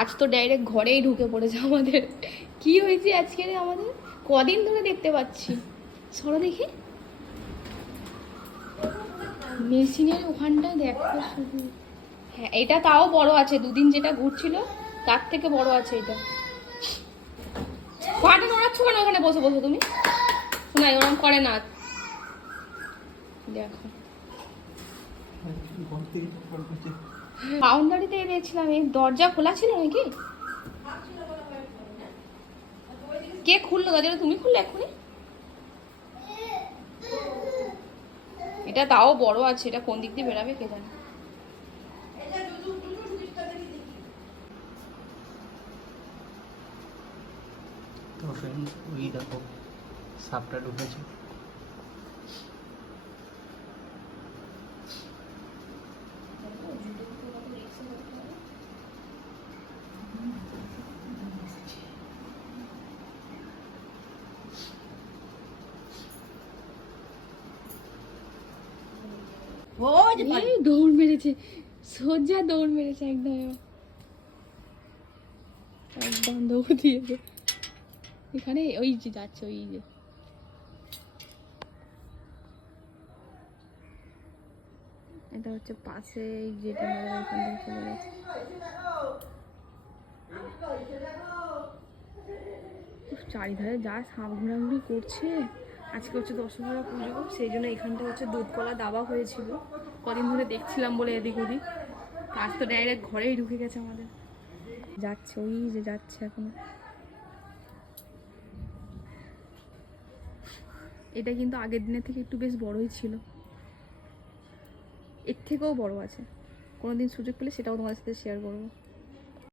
আজ তো ডাইরেক্ট ঘরেই ঢুকে পড়েছে আমাদের। কি হয়েছে আজকে রে আমাদের? কদিন ধরে দেখতে পাচ্ছি। সরো দেখি মেশিনের ওখানটায় দেখো শুধু। হ্যাঁ এটা তাও বড় আছে, দুদিন যেটা ঘুরছিল তার থেকে বড় আছে এটা। পাটা নড়াচ্ছ কেন ওখানে বসে বসে তুমি? না ওরকম করে না। দেখো বাউন্ডারিতে এনেছিলাম, এই দরজা খোলা ছিল নাকি? কে খুললো দরজাটা? তুমি খুললে এক্ষুনি? এটা তাও বড় আছে, এটা কোন দিক দিয়ে বেরাবে কে জানে। তো ফ্রেন্ড ওই দেখো সাপটা ঢুকেছে। দৌড় মেরেছে, সোজা দৌড় মেরেছে একদম, একদম দৌড় দিয়েছে। এখানে ওই যে যাচ্ছে, ওই যে এটা হচ্ছে পাশে যেটা ওখান থেকে চলে গেছে। চারিধারে যা সাপ ঘোরাঘুরি করছে। আজকে হচ্ছে দশহরা পুজো, সেই জন্য এখানটা হচ্ছে দুধ কলা দাওয়া হয়েছিল, কদিন ধরে দেখছিলাম বলে এদিক ওদিক। আজ তো ডাইরেক্ট ঘরেই ঢুকে গেছে আমাদের। যাচ্ছে ওই যে যাচ্ছে এখনো। এটা কিন্তু আগের দিনের থেকে একটু বেশ বড়ই ছিল, এর থেকেও বড় আছে। কোনোদিন সুযোগ পেলে সেটাও তোমাদের সাথে শেয়ার করবো।